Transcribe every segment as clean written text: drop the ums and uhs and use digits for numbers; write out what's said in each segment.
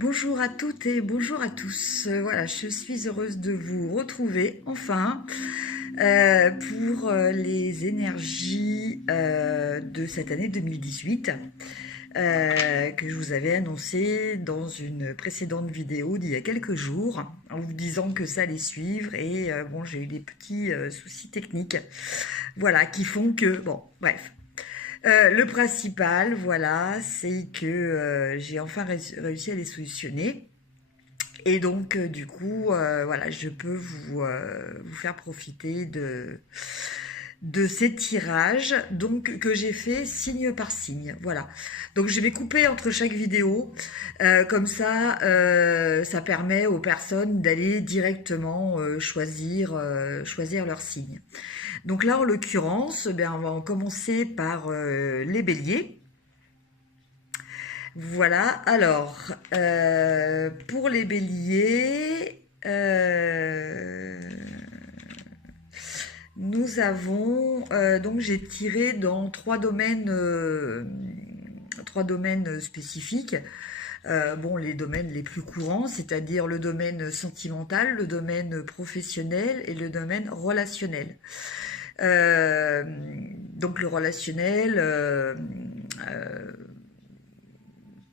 Bonjour à toutes et bonjour à tous. Voilà, je suis heureuse de vous retrouver enfin pour les énergies de cette année 2018 que je vous avais annoncé dans une précédente vidéo d'il y a quelques jours en vous disant que ça allait suivre et bon, j'ai eu des petits soucis techniques, voilà, qui font que, bon, bref. Le principal, voilà, c'est que j'ai enfin réussi à les solutionner. Et donc, du coup, voilà, je peux vous faire profiter de ces tirages donc, que j'ai fait signe par signe. Voilà. Donc, je vais couper entre chaque vidéo. Comme ça, ça permet aux personnes d'aller directement choisir leur signe. Donc là, en l'occurrence, on va en commencer par les béliers. Voilà, alors, pour les béliers, nous avons, donc j'ai tiré dans trois domaines spécifiques. Bon, les domaines les plus courants, c'est-à-dire le domaine sentimental, le domaine professionnel et le domaine relationnel. Donc le relationnel,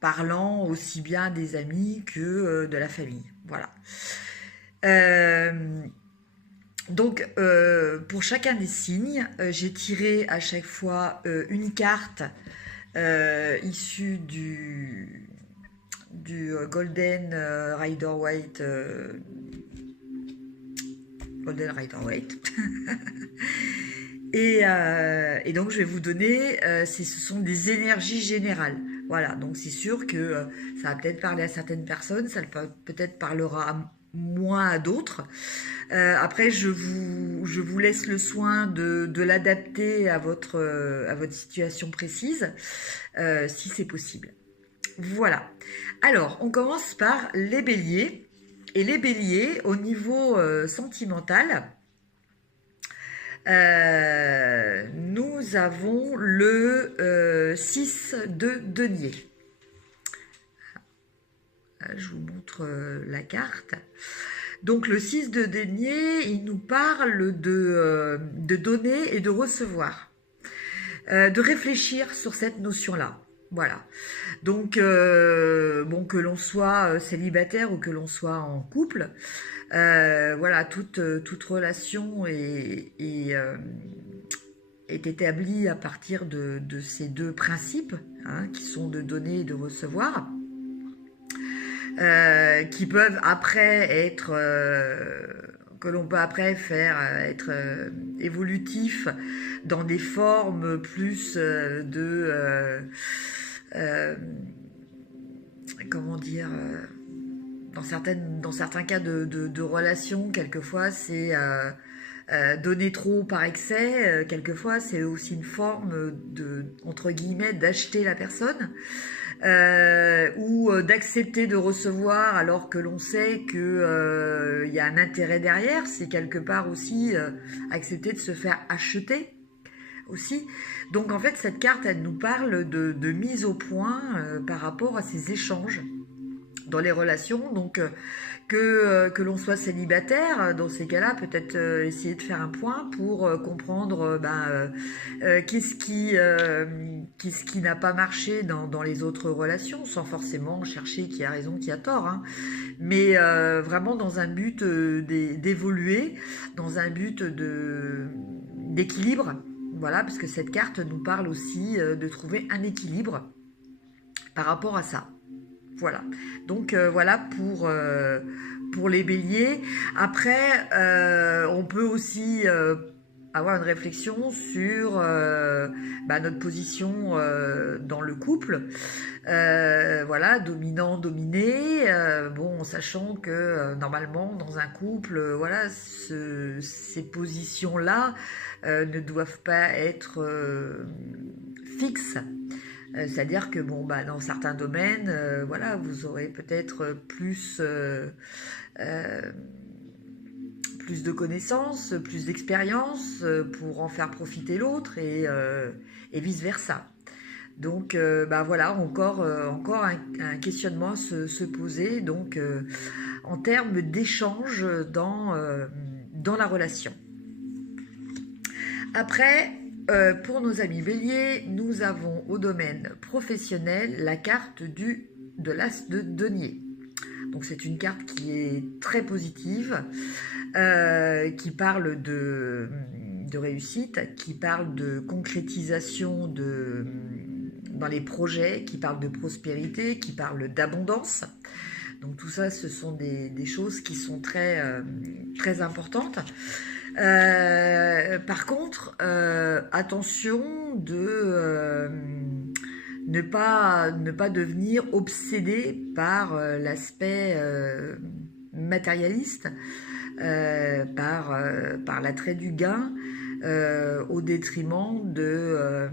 parlant aussi bien des amis que de la famille. Voilà. Donc, pour chacun des signes, j'ai tiré à chaque fois une carte issue du Golden Rider Waite. Golden Rider Waite. Et donc, je vais vous donner, ce sont des énergies générales. Voilà, donc c'est sûr que ça va peut-être parler à certaines personnes, ça peut-être parlera moins à d'autres. Après, je vous laisse le soin de l'adapter à votre situation précise, si c'est possible. Voilà. Alors, on commence par les béliers. Et les béliers, au niveau sentimental, nous avons le 6 de denier. Je vous montre la carte. Donc le 6 de denier, il nous parle de donner et de recevoir, de réfléchir sur cette notion-là. Voilà. Donc, bon, que l'on soit célibataire ou que l'on soit en couple, voilà, toute relation est établie à partir de ces deux principes, hein, qui sont de donner et de recevoir. Qui peuvent après être, que l'on peut après faire être évolutif dans des formes plus comment dire, dans certains cas de relations, quelquefois c'est donner trop par excès, quelquefois c'est aussi une forme entre guillemets, d'acheter la personne. Ou d'accepter de recevoir alors que l'on sait que y a un intérêt derrière, c'est quelque part aussi accepter de se faire acheter aussi. Donc en fait cette carte, elle nous parle de mise au point par rapport à ces échanges dans les relations. Donc que l'on soit célibataire, dans ces cas-là, peut-être essayer de faire un point pour comprendre qu'est-ce qui n'a pas marché dans les autres relations, sans forcément chercher qui a raison, qui a tort, hein. Mais vraiment dans un but d'évoluer, dans un but d'équilibre. Voilà, parce que cette carte nous parle aussi de trouver un équilibre par rapport à ça. Voilà, donc voilà pour les béliers. Après, on peut aussi avoir une réflexion sur notre position dans le couple. Voilà, dominant, dominé. Bon, sachant que normalement, dans un couple, voilà, ces positions-là ne doivent pas être fixes. C'est-à-dire que bon, dans certains domaines, voilà, vous aurez peut-être plus de connaissances, plus d'expérience pour en faire profiter l'autre et vice versa. Donc voilà, encore un un questionnement se poser donc en termes d'échange dans la relation. Après, pour nos amis béliers, nous avons au domaine professionnel la carte de l'as de denier. Donc c'est une carte qui est très positive, qui parle de réussite, qui parle de concrétisation dans les projets, qui parle de prospérité, qui parle d'abondance. Donc tout ça, ce sont des choses qui sont très, très importantes. Par contre, attention de ne pas devenir obsédé par l'aspect matérialiste, par l'attrait du gain, au détriment de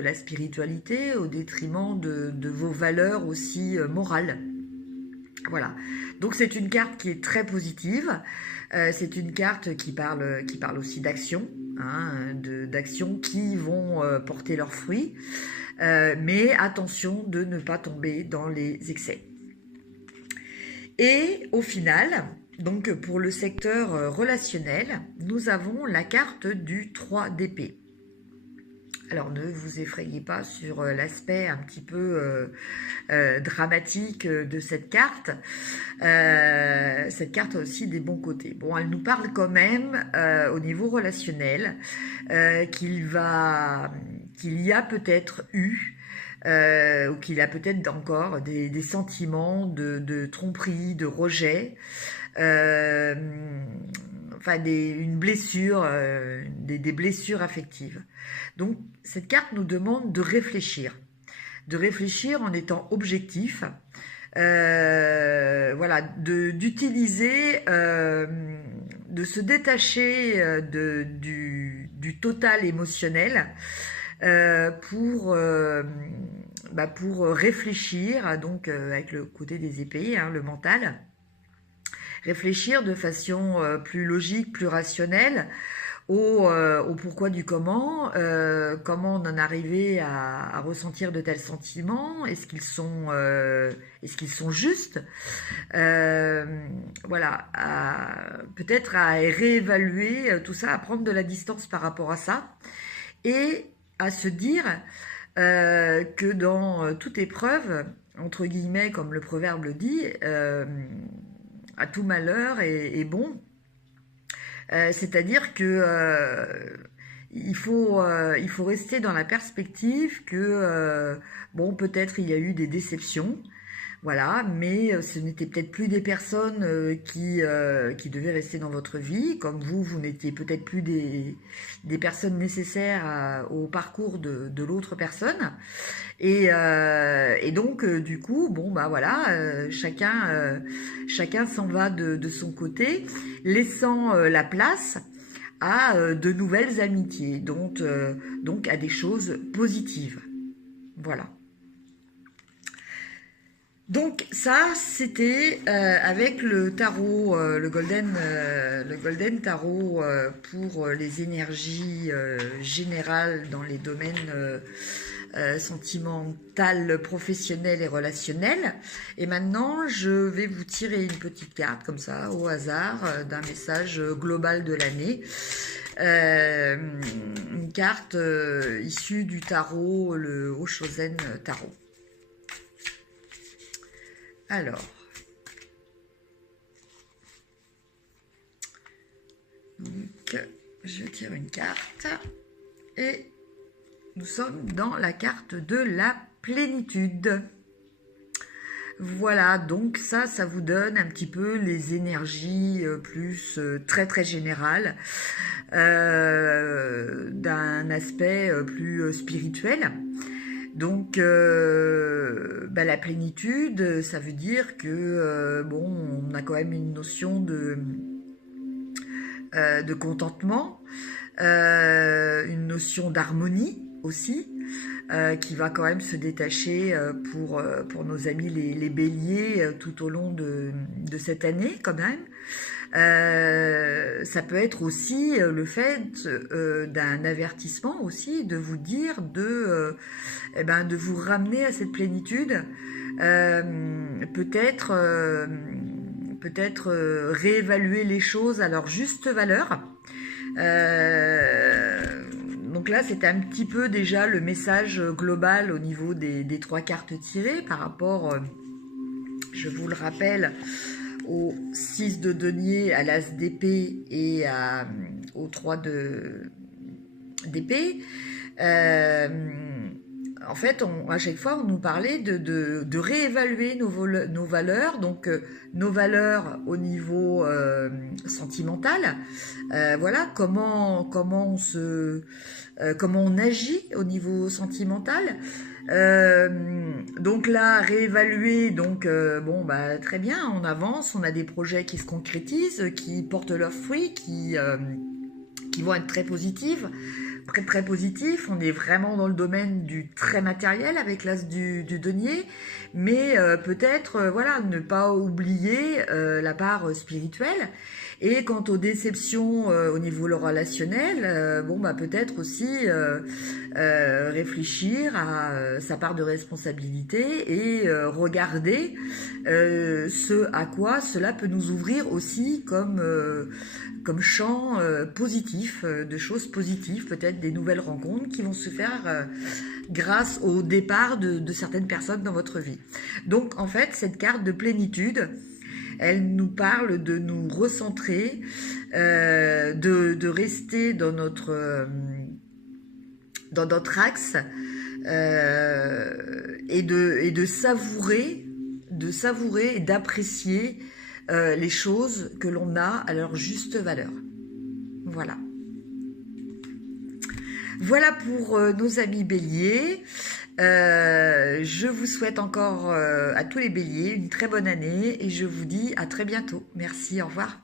la spiritualité, au détriment de vos valeurs aussi morales. Voilà, donc c'est une carte qui est très positive, c'est une carte qui parle aussi d'action, hein, d'actions qui vont porter leurs fruits, mais attention de ne pas tomber dans les excès. Et au final, donc pour le secteur relationnel, nous avons la carte du 3 d'épée. Alors ne vous effrayez pas sur l'aspect un petit peu dramatique de cette carte. Cette carte a aussi des bons côtés. Bon, elle nous parle quand même au niveau relationnel qu'il y a peut-être eu ou qu'il a peut-être encore des sentiments de tromperie, de rejet, une blessure, des blessures affectives. Donc cette carte nous demande de réfléchir en étant objectif, d'utiliser, de se détacher du total émotionnel pour réfléchir, donc avec le côté des épées, hein, le mental, réfléchir de façon plus logique, plus rationnelle au pourquoi du comment on en est arrivé à ressentir de tels sentiments, est-ce qu'ils sont justes, peut-être à réévaluer tout ça, à prendre de la distance par rapport à ça, et à se dire que dans toute épreuve, entre guillemets, comme le proverbe le dit, à tout malheur est bon. C'est-à-dire que il faut rester dans la perspective que peut-être il y a eu des déceptions, voilà, mais ce n'était peut-être plus des personnes qui devaient rester dans votre vie, comme vous n'étiez peut-être plus des personnes nécessaires au parcours de l'autre personne, et donc du coup chacun s'en va de son côté, laissant la place à de nouvelles amitiés, donc à des choses positives. Voilà. Donc ça, c'était avec le tarot, le golden tarot pour les énergies générales dans les domaines sentimental, professionnel et relationnel. Et maintenant, je vais vous tirer une petite carte comme ça au hasard d'un message global de l'année. Une carte issue du tarot, le Oshozen tarot. Alors, donc, je tire une carte et nous sommes dans la carte de la plénitude. Voilà, donc ça vous donne un petit peu les énergies plus très très générales d'un aspect plus spirituel. Donc la plénitude, ça veut dire que on a quand même une notion de contentement, une notion d'harmonie aussi, qui va quand même se détacher pour nos amis les béliers tout au long de cette année quand même. Ça peut être aussi le fait d'un avertissement aussi, de vous dire de vous ramener à cette plénitude, peut-être réévaluer les choses à leur juste valeur. Donc là, c'était un petit peu déjà le message global au niveau des 3 cartes tirées par rapport, je vous le rappelle, au 6 de denier, à l'as d'épée et au 3 d'épée. En fait, à chaque fois, on nous parlait de réévaluer nos valeurs, donc nos valeurs au niveau sentimental. Voilà, comment on agit au niveau sentimental. Donc là, réévaluer, donc très bien, on avance, on a des projets qui se concrétisent, qui portent leurs fruits, qui vont être très positifs. Très positif, on est vraiment dans le domaine du très matériel avec l'as du denier, mais peut-être ne pas oublier la part spirituelle. Et quant aux déceptions au niveau relationnel, peut-être aussi réfléchir à sa part de responsabilité et regarder ce à quoi cela peut nous ouvrir aussi comme champ positif, de choses positives, peut-être des nouvelles rencontres qui vont se faire grâce au départ de certaines personnes dans votre vie. Donc en fait, cette carte de plénitude, elle nous parle de nous recentrer, de rester dans notre axe et de savourer et d'apprécier les choses que l'on a à leur juste valeur. Voilà. Voilà pour nos amis béliers. Je vous souhaite encore à tous les béliers une très bonne année et je vous dis à très bientôt. Merci, au revoir.